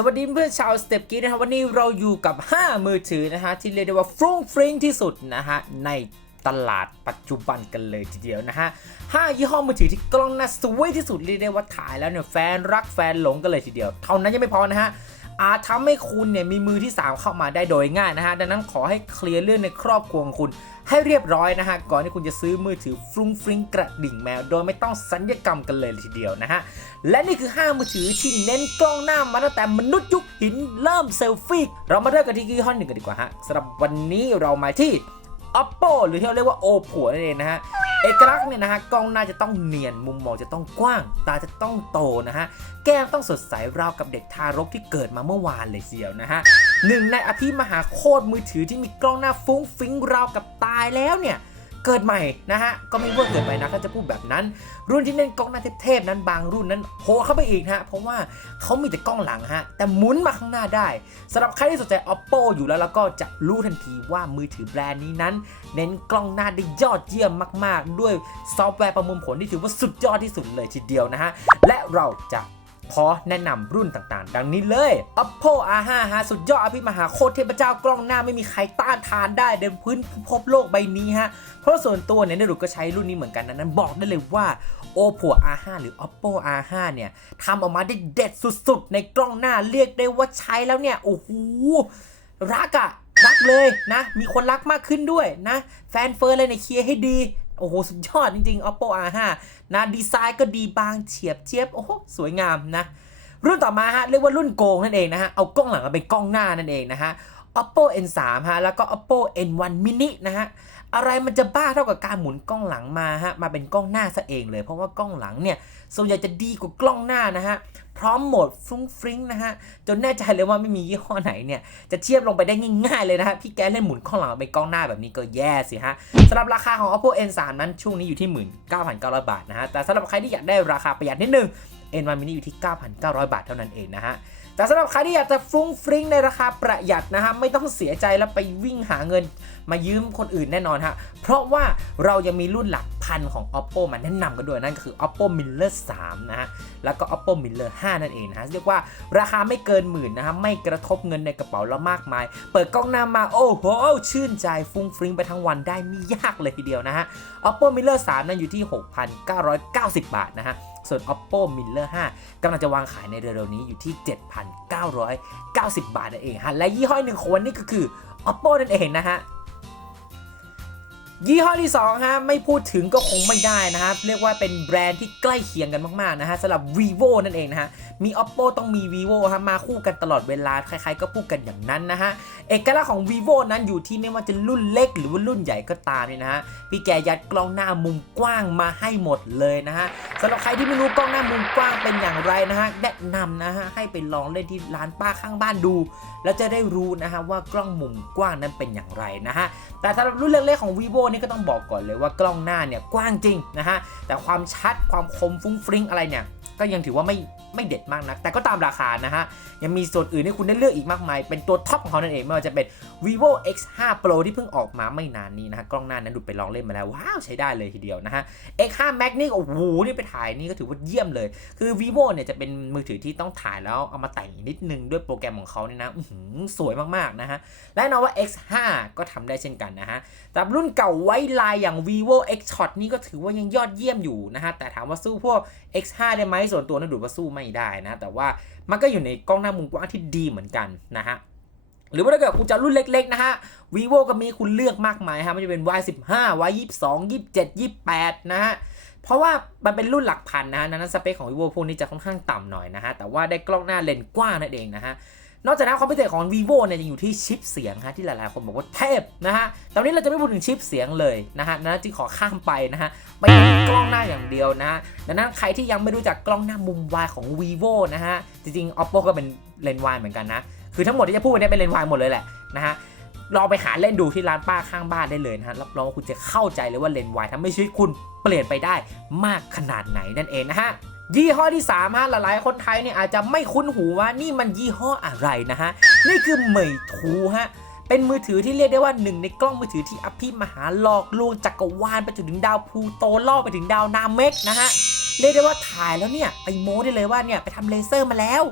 สวัสดีเพื่อนชาวสเต็ปกีนะครับวันนี้เราอยู่กับ 5 มือถือนะฮะที่เรียกได้ว่าฟรุ้งฟริ้งที่สุดนะฮะในตลาดปัจจุบันกันเลยทีเดียวนะฮะ 5 ยี่ห้อมือถือที่กล้องหน้าสวยที่สุดเรียกได้ว่าถ่ายแล้วเนี่ยแฟนรักแฟนหลงกันเลยทีเดียว เท่านั้นยังไม่พอนะฮะ อาจทำให้คุณเนี่ยมีมือที่ 3 เข้ามาได้โดยง่ายนะฮะ ดังนั้นขอให้เคลียร์เรื่องในครอบครัวของคุณให้เรียบร้อยนะฮะ ก่อนที่คุณจะซื้อมือถือฟรุ้งฟริ้งกระดิ่งแมว โดยไม่ต้องสัญญกรรมกันเลยทีเดียวนะฮะ และนี่คือ 5 มือถือที่เน้นกล้องหน้ามาตั้งแต่มนุษย์ยุคหินเริ่มเซลฟี่เรามาเริ่มกันที่ยี่ห้อหนึ่งกันดีกว่าฮะสำหรับวันนี้เรามาที่ oppo หรือที่เราเรียกว่า oppo นั่นเองนะฮะเอกลักษณ์เนี่ยนะฮะกล้องหน้าจะต้องเนียนมุมมองจะต้องกว้าง ตาจะต้องโตนะฮะแก้มต้องสดใสราวกับเด็กทารกที่เกิดมาเมื่อวานเลยเสียวนะฮะหนึ่งในอภิมหาโคตรมือถือที่มีกล้องหน้าฟุ้งฟิ้งราวกับตายแล้วเนี่ย เกิดใหม่นะฮะ ก็ไม่เวอร์เกินไปนะถ้าจะพูดแบบนั้น รุ่นที่เน้นกล้องหน้าเทพๆนั้นบางรุ่นนั้นโหเข้าไปอีกนะฮะ เพราะว่าเขามีแต่กล้องหลังฮะ แต่หมุนมาข้างหน้าได้สำหรับใครที่สนใจ oppo อยู่แล้วแล้วก็จะรู้ทันทีว่ามือถือแบรนด์นี้นั้น เน้นกล้องหน้าได้ยอดเยี่ยมมาก ๆ ด้วยซอฟต์แวร์ประมวลผลที่ถือว่าสุดยอดที่สุดเลยทีเดียวนะฮะและเราจะ ขอแนะนำรุ่นต่างๆ ดังนี้เลย oppo r5 ฮะสุดยอดอภิมหาโคตรเทพเจ้ากล้องหน้าไม่มีใครต้านทานได้เดินพื้นพิภพโลกใบนี้ฮะ เพราะส่วนตัวเนี่ยนรุก็ใช้รุ่นนี้เหมือนกันนะนั้นบอกได้เลยว่า oppo r5 หรือ oppo r5 เนี่ยทำออกมาได้เด็ดสุดๆ ในกล้องหน้าเรียกได้ว่าใช้แล้วเนี่ย โอ้โห รักอะรักเลยนะ มีคนรักมากขึ้นด้วยนะ แฟนเฟิร์นเลยเนี่ยเคลียร์ให้ดี โอ้โห สุดยอดจริงๆ oppo r5 นะ ดีไซน์ก็ดีบางเฉียบเจี๊ยบ โอ้โห สวยงามนะ รุ่นต่อมาฮะ เรียกว่ารุ่นโกงนั่นเองนะฮะ เอากล้องหลังมาเป็นกล้องหน้านั่นเองนะฮะ oppo n3 ฮะ แล้วก็ oppo n1 mini นะฮะ อะไรมันจะบ้าเท่ากับการหมุนกล้องหลังมาฮะ มาเป็นกล้องหน้าซะเองเลย เพราะว่ากล้องหลังเนี่ย ส่วนใหญ่จะดีกว่ากล้องหน้านะฮะ พร้อมโหมดฟรุ้งฟริ้งนะฮะ จนแน่ใจเลยว่าไม่มียี่ห้อไหนเนี่ย จะเทียบลงไปได้ง่ายๆเลยนะฮะ พี่แกเล่นหมุนกล้องหลังมาเป็นกล้องหน้าแบบนี้ก็แย่สิฮะสำหรับราคาของ oppo n3 นั้นช่วงนี้อยู่ที่ 19,900 บาทนะฮะ แต่สำหรับใครที่อยากได้ราคาประหยัดนิดนึง n1 mini อยู่ที่ 9,900 บาทเท่านั้นเองนะฮะแต่สำหรับใครที่อยากจะฟรุ้งฟริ้งในราคาประหยัดนะฮะไม่ต้องเสียใจแล้วไปวิ่งหาเงินมายืมคนอื่นแน่นอนฮะเพราะว่าเรายังมีรุ่นหลัก พันของ oppo มาแนะนำกันด้วยนั่นก็คือ oppo miller 3 นะฮะ แล้วก็ oppo miller 5 นั่นเองนะฮะ เรียกว่าราคาไม่เกินหมื่นนะฮะ ไม่กระทบเงินในกระเป๋าเรามากมาย เปิดกล้องหน้ามา โอ้โห ชื่นใจฟุ้งฟริ้งไปทั้งวันได้ไม่ยากเลยทีเดียวนะฮะ oppo miller 3 นั้นอยู่ที่ 6,990 บาทนะฮะส่วน oppo miller 5กำลังจะวางขายในเร็วๆนี้อยู่ที่ 7,990 บาทนั่นเองฮะ และยี่ห้อหนึ่งของวันนี้ก็คือ oppo นั่นเองนะฮะ ยี่ห้อที่2ฮะไม่พูดถึงก็คงไม่ได้นะครับ เรียกว่าเป็นแบรนด์ที่ใกล้เคียงกันมากๆนะฮะสำหรับ vivo นั่นเองนะฮะ มี oppo ต้องมี vivo ฮะมาคู่กันตลอดเวลา ใครๆก็พูดกันอย่างนั้นนะฮะ เอกลักษณ์ของ vivo นั้นอยู่ที่ไม่ว่าจะรุ่นเล็กหรือว่ารุ่นใหญ่ก็ตามเนี่ยนะฮะ พี่แกยัดกล้องหน้ามุมกว้างมาให้หมดเลยนะฮะสำหรับใครที่ไม่รู้กล้องหน้ามุมกว้างเป็นอย่างไรนะฮะแนะนำนะฮะให้ไปลองเล่นที่ร้านป้าข้างบ้านดู แล้วจะได้รู้นะฮะว่ากล้องมุมกว้างนั้นเป็นอย่างไรนะฮะแต่สำหรับรุ่นเล็กๆของ vivo นี่ก็ต้องบอกก่อนเลยว่ากล้องหน้าเนี่ยกว้างจริงนะฮะ แต่ความชัดความคมฟุ้งฟริ้งอะไรเนี่ย ก็ยังถือว่าไม่ไม่เด็ดมากนัก แต่ก็ตามราคานะฮะ ยังมีส่วนอื่นให้คุณได้เลือกอีกมากมาย เป็นตัวท็อปของเขานั่นเอง ไม่ว่าจะเป็น vivo x5 pro ที่เพิ่งออกมาไม่นานนี้นะฮะ กล้องหน้านั้นดูไปลองเล่นมาแล้ว ว้าว ใช้ได้เลยทีเดียวนะฮะ x5 max นี่โอ้โหนี่ไปถ่ายนี่ก็ถือว่าเยี่ยมเลย คือ vivo เนี่ยจะเป็นมือถือที่ต้องถ่ายแล้วเอามาแต่งนิดนึงด้วยโปรแกรมของเขาเนี่ยนะหือสวยมากๆนะฮะและนอว่า X5 ก็ทำได้เช่นกันนะฮะสำหรับรุ่นเก่าไว้ลายอย่าง vivo x shot นี่ก็ถือว่ายังยอดเยี่ยมอยู่นะฮะ แต่ถามว่าสู้พวก x5 ได้ไหมส่วนตัวนะดูว่าสู้ไม่ได้นะ แต่ว่ามันก็อยู่ในกล้องหน้ามุมกว้างที่ดีเหมือนกันนะฮะหรือว่าถ้าเกิดคุณจะรุ่นเล็ก ๆ นะฮะ vivo ก็มีคุณเลือกมากมายฮะไม่ว่าจะเป็น y15 y22 27 28 นะฮะ เพราะว่ามันเป็นรุ่นหลักพันนะฮะ นั้นสเปคของ vivo พวกนี้จะค่อนข้างต่ำหน่อยนะฮะ แต่ว่าได้กล้องหน้าเลนส์กว้างนั่นเองนะฮะ นอกจากนั้นความพิเศษของ vivo เนี่ยยังอยู่ที่ชิปเสียงฮะที่หลายๆ คนบอกว่าเทพนะฮะตอนนี้เราจะไม่พูดถึงชิปเสียงเลยนะฮะนะจึงขอข้ามไปนะฮะไปที่กล้องหน้าอย่างเดียวนะฮะดังนั้นใครที่ยังไม่รู้จักกล้องหน้ามุมวายของ vivo นะฮะจริงๆ oppo ก็เป็นเลนส์วายเหมือนกันนะคือทั้งหมดที่จะพูดวันนี้เป็นเลนส์วายหมดเลยแหละนะฮะลองไปหาเล่นดูที่ร้านป้าข้างบ้านได้เลยนะฮะรับรองว่าคุณจะเข้าใจเลยว่าเลนส์วายทำให้ชีวิตคุณเปลี่ยนไปได้มากขนาดไหนนั่นเองนะฮะ ยี่ห้อที่3ฮะหลายๆ คนไทยเนี่ยอาจจะไม่คุ้นหูว่านี่มันยี่ห้ออะไรนะฮะ นี่คือเหมยทูฮะ เป็นมือถือที่เรียกได้ว่าหนึ่งในกล้องมือถือที่อภิมหาหลอกลวงจักรวาลไปจนถึงดาวพูโตล่อไปถึงดาวนาเมกนะฮะ เรียกได้ว่าถ่ายแล้วเนี่ยไปโม้ได้เลยว่าเนี่ยไปทำเลเซอร์มาแล้ว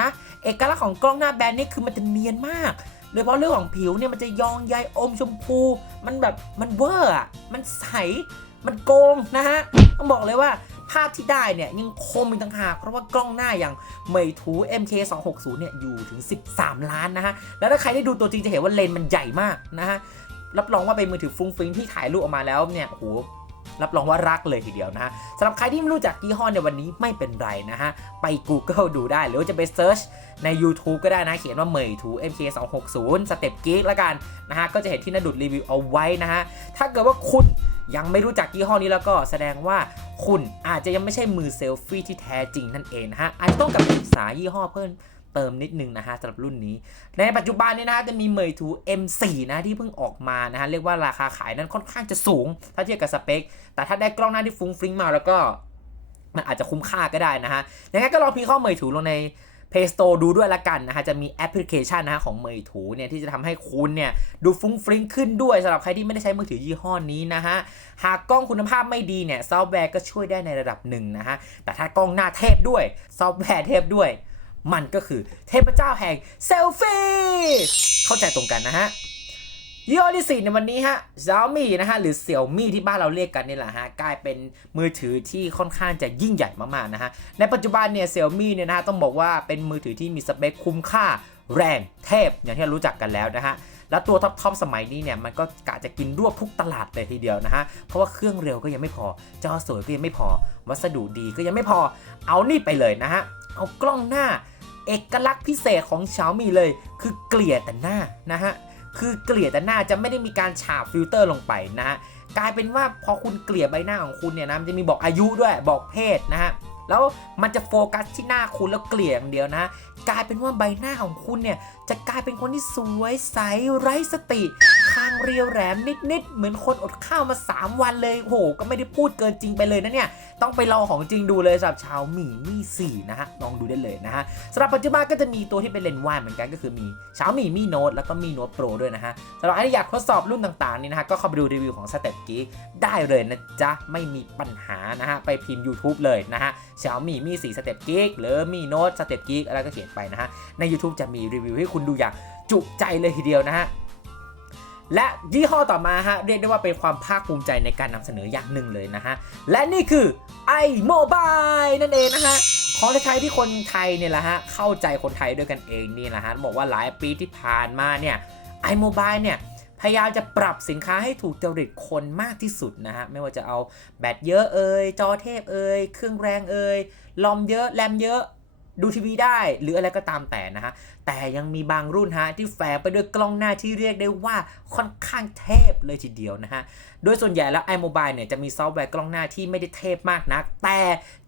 นะเอกลักษณ์ของกล้องหน้าแบรนด์นี่คือมันจะเนียนมากโดยเฉพาะเรื่องของผิวเนี่ยมันจะยองใยอมชมพู มันแบบมันเวอร์มันใสมันโกงนะฮะต้องบอกเลยว่า ภาพที่ได้เนี่ยยังคมอีกต่างหากเพราะว่ากล้องหน้าอย่างเมยถู MK 2 6 0 เนี่ยอยู่ถึง 13 ล้านนะฮะ แล้วถ้าใครได้ดูตัวจริงจะเห็นว่าเลนส์มันใหญ่มากนะฮะ รับรองว่าเป็นมือถือฟุ้งฟิ้งที่ถ่ายรูปออกมาแล้วเนี่ยโอ้โหรับรองว่ารักเลยทีเดียวนะะสำหรับใครที่ไม่รู้จักยี่ห้อในวันนี้ไม่เป็นไรนะฮะ ไป Google ดูได้ หรือจะไปเซิร์ชใน YouTube ก็ได้นะ เขียนว่าเหมยถู MK 2 6 0 สเต็ปกิ๊กแล้วกันนะฮะ ก็จะเห็นที่นาดุดรีวิวเอาไว้นะฮะ ถ้าเกิดว่าคุณ ยังไม่รู้จักยี่ห้อนี้แล้วก็แสดงว่าคุณอาจจะยังไม่ใช่มือเซลฟี่ที่แท้จริงนั่นเองนะฮะอาจจะต้องกลับศึกษายี่ห้อเพิ่มเติมนิดนึงนะฮะสำหรับรุ่นนี้ ในปัจจุบันนี้นะฮะจะมีเมยถู M4 นะที่เพิ่งออกมานะฮะเรียกว่าราคาขายนั้นค่อนข้างจะสูง ถ้าเทียบกับสเปค แต่ถ้าได้กล้องหน้าที่ฟุ้งฟริ้งมาแล้วก็มันอาจจะคุ้มค่าก็ได้นะฮะยังไงก็ลองพิมพ์เข้าเหมยถูลงใน Play Store ดูด้วยละกันนะฮะจะมีแอปพลิเคชันนะฮะของเหมยถูเนี่ยที่จะทำให้คุณเนี่ยดูฟุ้งฟริ้งขึ้นด้วยสำหรับใครที่ไม่ได้ใช้มือถือยี่ห้อนี้นะฮะหากกล้องคุณภาพไม่ดีเนี่ยซอฟต์แวร์ก็ช่วยได้ในระดับหนึ่งนะฮะแต่ถ้ากล้องหน้าเทพด้วยซอฟต์แวร์เทพด้วย มันก็คือเทพเจ้าแห่งเซลฟี่เข้าใจตรงกันนะฮะ ยี่ห้อที่สี่ในวันนี้ฮะ Xiaomi นะฮะหรือ Xiaomi ที่บ้านเราเรียกกันนี่แหละฮะกลายเป็นมือถือที่ค่อนข้างจะยิ่งใหญ่มากๆนะฮะในปัจจุบันเนี่ย Xiaomi เนี่ยนะฮะต้องบอกว่าเป็นมือถือที่มีสเปคคุ้มค่าแรงเทพอย่างที่เรารู้จักกันแล้วนะฮะแล้วตัวท็อปทอปสมัยนี้เนี่ยมันก็กะจะกินรวบทุกตลาดเลยทีเดียวนะฮะ เพราะว่าเครื่องเร็วก็ยังไม่พอ จอสวยก็ยังไม่พอ วัสดุดีก็ยังไม่พอ เอานี่ไปเลยนะฮะ เอากล้องหน้า เอกลักษณ์พิเศษของ Xiaomi เลย คือเกลี่ยแต่หน้านะฮะ คือเกลี่ยแต่หน้าจะไม่ได้มีการฉาบฟิลเตอร์ลงไปนะฮะกลายเป็นว่าพอคุณเกลี่ยใบหน้าของคุณเนี่ยนะมันจะมีบอกอายุด้วยบอกเพศนะฮะแล้วมันจะโฟกัสที่หน้าคุณแล้วเกลี่ยอย่างเดียวนะ กลายเป็นว่าใบหน้าของคุณเนี่ยจะกลายเป็นคนที่สวยใสไร้สติ เรียวแหลมนิดๆ เหมือนคนอดข้าวมา 3 วันเลยโหก็ไม่ได้พูดเกินจริงไปเลยนะเนี่ย ต้องไปลองของจริงดูเลยสำหรับชาวหมี่มี่4นะฮะ ลองดูได้เลยนะฮะสำหรับปัจจุบันก็จะมีตัวที่เป็นเลนส์วายเหมือนกันก็คือมีเช้ามีมีโน้ตแล้วก็มีโน้ตโปรด้วยนะฮะสำหรับใครที่อยากทดสอบรุ่นต่างๆนี่นะฮะก็เข้าไปดูรีวิวของ Step Geek ได้เลยนะจ๊ะไม่มีปัญหานะฮะไปพิมพ์ YouTube เลยนะฮะเช้ามีมี4 Step Geek หรือมีโน้ต Step Geek อะไรก็เขียนไปนะฮะใน YouTube จะมีรีวิวให้คุณดูอย่างจุใจเลยทีเดียวนะฮะ และยี่ห้อต่อมาฮะเรียกได้ว่าเป็นความภาคภูมิใจในการนำเสนออย่างหนึ่งเลยนะฮะ และนี่คือ iMobile นั่นเองนะฮะของไทยที่คนไทยเนี่ยแหละฮะเข้าใจคนไทยด้วยกันเองนี่แหละฮะบอกว่าหลายปีที่ผ่านมาเนี่ย iMobile เนี่ยพยายามจะปรับสินค้าให้ถูกจริตคนมากที่สุดนะฮะ ไม่ว่าจะเอาแบตเยอะเอ่ยจอเทพเอ่ยเครื่องแรงเอ่ยลอมเยอะแรมเยอะ ดูทีวีได้หรืออะไรก็ตามแต่นะฮะ แต่ยังมีบางรุ่นฮะที่แฝงไปด้วยกล้องหน้าที่เรียกได้ว่าค่อนข้างเทพเลยทีเดียวนะฮะ โดยส่วนใหญ่แล้ว iMobile เนี่ยจะมีซอฟต์แวร์กล้องหน้าที่ไม่ได้เทพมากนัก แต่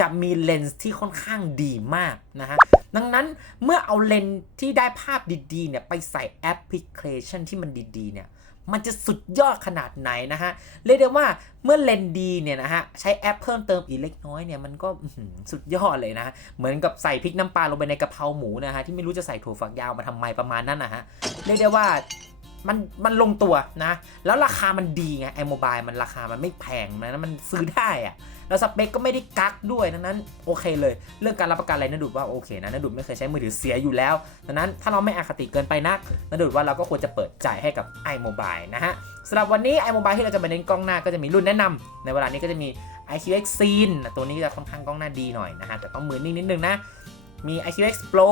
จะมีเลนส์ที่ค่อนข้างดีมากนะฮะ ดังนั้นเมื่อเอาเลนส์ที่ได้ภาพดีๆเนี่ยไปใส่แอปพลิเคชันที่มันดีๆเนี่ย มันจะสุดยอดขนาดไหนนะฮะ เรียกได้ว่าเมื่อเลนดีเนี่ยนะฮะ ใช้แอปเพิ่มเติมอีกเล็กน้อยเนี่ย มันก็สุดยอดเลยนะฮะเหมือนกับใส่พริกน้ำปลาลงไปในกะเพราหมูนะฮะ ที่ไม่รู้จะใส่ถั่วฝักยาวมาทำไมประมาณนั้นนะฮะ เรียกได้ว่า มันมันลงตัวนะ แล้วราคามันดีไงไอโมบายมันราคามันไม่แพงนะมันซื้อได้อะแล้วสเปคก็ไม่ได้กักด้วยดังนั้นโอเคเลย เรื่องการรับประกันอะไรนะดุดว่าโอเคนะนะดุดไม่เคยใช้มือถือเสียอยู่แล้วดังนั้นถ้าเราไม่อคติเกินไปนักนะดุดว่าเราก็ควรจะเปิดใจให้กับ iMobile นะฮะสำหรับวันนี้ iMobile ที่เราจะมาเน้นกล้องหน้าก็จะมีรุ่นแนะนำในเวลานี้ก็จะมี IQX Scene ตัวนี้จะค่อนข้างกล้องหน้าดีหน่อยนะฮะแต่ต้องมือนิ่งนิดนึงนะมี IQX Pro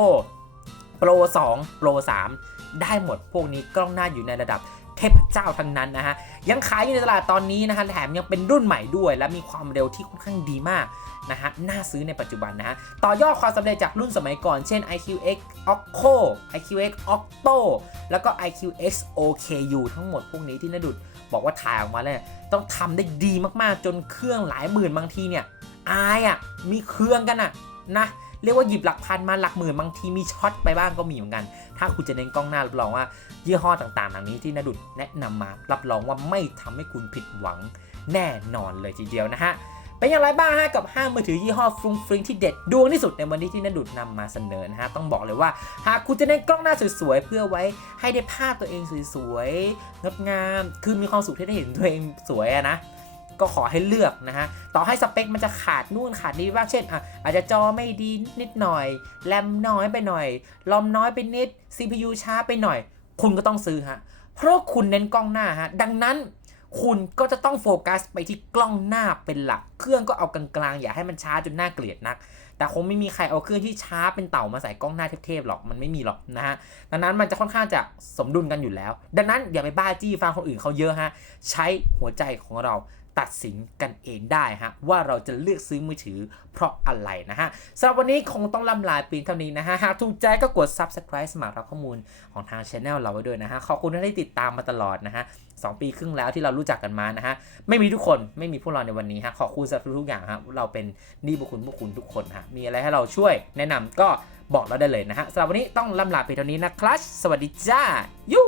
Pro 2 Pro 3 ได้หมดพวกนี้กล้องหน้าอยู่ในระดับเทพเจ้าทั้งนั้นนะฮะ ยังขายอยู่ในตลาดตอนนี้นะฮะ แถมยังเป็นรุ่นใหม่ด้วย และมีความเร็วที่ค่อนข้างดีมากนะฮะ น่าซื้อในปัจจุบันนะฮะ ต่อยอดความสำเร็จจากรุ่นสมัยก่อน เช่น IQX Occo IQX Octo แล้วก็ IQX OKU ทั้งหมดพวกนี้ที่นดุดบอกว่าถ่ายออกมาแล้วเนี่ยต้องทำได้ดีมากๆ จนเครื่องหลายหมื่นบางทีเนี่ย อายอะ มีเครื่องกันอะนะ เรียกว่าหยิบหลักพันมาหลักหมื่นบางทีมีช็อตไปบ้างก็มีเหมือนกัน ถ้าคุณจะเน้นกล้องหน้ารับรองว่ายี่ห้อต่างๆ เหล่านี้ที่นดุดแนะนำมารับรองว่าไม่ทำให้คุณผิดหวังแน่นอนเลยทีเดียวนะฮะเป็นอย่างไรบ้างฮะกับห้างมือถือยี่ห้อฟรุงฟริงที่เด็ดดวงที่สุดในวันนี้ที่นดุดนำมาเสนอนะฮะต้องบอกเลยว่า หากคุณจะเน้นกล้องหน้าสวยๆเพื่อไว้ให้ได้ภาพตัวเองสวยๆงดงามคือมีความสุขที่ได้เห็นตัวเองสวยอะนะ ก็ขอให้เลือกนะฮะ ต่อให้สเปคมันจะขาดนู่นขาดนี่บ้างเช่นอะอาจจะจอไม่ดีนิดหน่อย แรมน้อยไปหน่อย ลอมน้อยไปนิด CPU ช้าไปหน่อย คุณก็ต้องซื้อฮะ เพราะคุณเน้นกล้องหน้าฮะ ดังนั้นคุณก็จะต้องโฟกัสไปที่กล้องหน้าเป็นหลัก เครื่องก็เอากลางๆ อย่าให้มันช้าจนน่าเกลียดนัก แต่คงไม่มีใครเอาเครื่องที่ช้าเป็นเต่ามาใส่กล้องหน้าเทพๆหรอก มันไม่มีหรอกนะฮะ ดังนั้นมันจะค่อนข้างจะสมดุลกันอยู่แล้ว ดังนั้นอย่าไปบ้าจี้ฟังคนอื่นเขาเยอะฮะ ใช้หัวใจของเรา ตัดสินกันเองได้ฮะว่าเราจะเลือกซื้อมือถือเพราะอะไรนะฮะสำหรับวันนี้คงต้องล่ำลาเพียงเท่านี้นะฮะหากถูกใจก็กด subscribe สมัครรับข้อมูลของทางช anel เราไว้ด้วยนะฮะขอบคุณที่ติดตามมาตลอดนะฮะสองปีครึ่งแล้วที่เรารู้จักกันมานะฮะไม่มีทุกคนไม่มีพวกเราในวันนี้ฮะขอบคุณสำหรับทุกอย่างครับเราเป็นหนี่บุญคุณพวกคุณทุกคนฮะมีอะไรให้เราช่วยแนะนำก็บอกเราได้เลยนะฮะสำหรับวันนี้ต้องล่ำลาเพีเท่านี้นะครับสวัสดีจ้ายู